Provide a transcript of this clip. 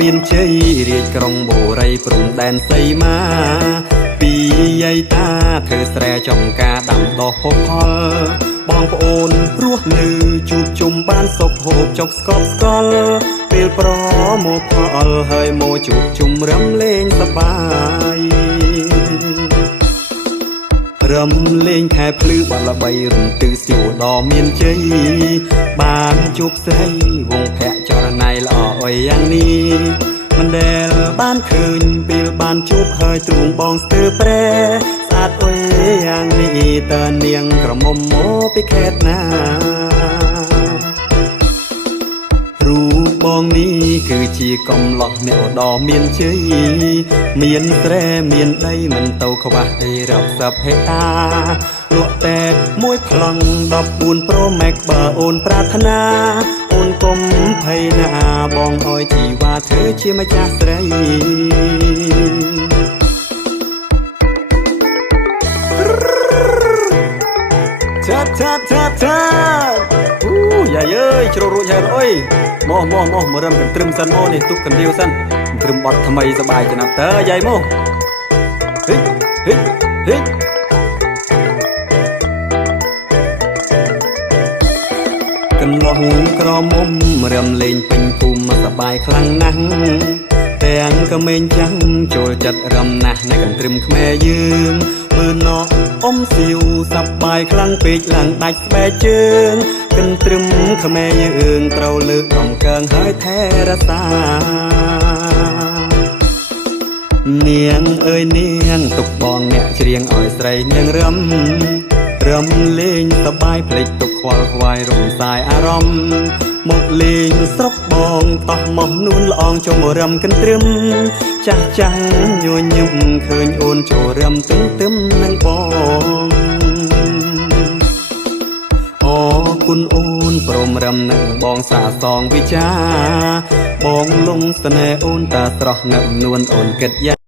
មានជ័យរាជក្រុងបូរីព្រំដែនសីមាពីយាយតាធ្វើស្រែចំការដាំដុះភពផលបងប្អូនរស់នៅជួបជុំបានសុខហូបចុកស្កប់ស្កល់ពេលប្រមកផលហើយមកជួបជុំរំលេងសប្បាយរំលេងខែភ្លឺបាត់ល្បីរំទឺសៀវដ៏មានជ័យបានជួបស្រីវងភ័ក្រចរណៃល្អអុយយ៉ាងនេះមិនដែលបានឃើញពេលបានជួបហើយទ្រូងបងស្ទើរប្រែស្អាតអុយយ៉ាងនេះតើនាងក្រមុំមកពីខេត្តណារូបបងនេះគឺជាកំឡោះអ្នកដ៏មានជ័យមានស្រែមានដីមិនទៅខ្វះអីរាប់សិបហិកតាលក់តែមួយប្លង់14 Pro Max បើអូនប្រាថ្នាអូនកុំភ័យណាបងអើយជីវ៉ាធ្វើជាម្ចាស់ស្រីចាអូយាយអើយជ្រុលរួចហើយអើយមករឹមកន្ទ្រឹមសិនមកនេះទុកកណ្ដៀវសិនកន្ទ្រឹមបត់ថ្មីសបាយចំណាប់តើយាយមកហិកន្លងក្រមុំរំលេងពេញភូមិសបាយខ្លាំងណាស់ទាំងក្មេងចាំងចូលចិត្តរំណាស់នៅកន្ទ្រឹមខ្មែរយើងមើលណោះអ៊ំសៀវសប្បាយខ្លាំងពេកឡើងដាច់ស្បែកជើងកន្ទ្រឹមខ្មែរយើងត្រូវលើកដំកើងហើយថែរក្សានាងអើយនាងទុកបងអ្នកច្រៀងឲ្យស្រីនាងរំលេងសប្បាយភ្លេចទុកខ្វល់ខ្វាយរំសាយអារម្មណ៍មកលេងស្រុកបងតោះមកនួនល្អងចូលមករំកន្ទ្រឹមចាស់ញញឹមឃើញអូនចូលរំទឹមនឹងបងអរគុណអូនព្រមរំនឹងបងសាសងវិចាបងលងស្នេហ៍អូនតាស្រស់នឹកនួនអូនគិត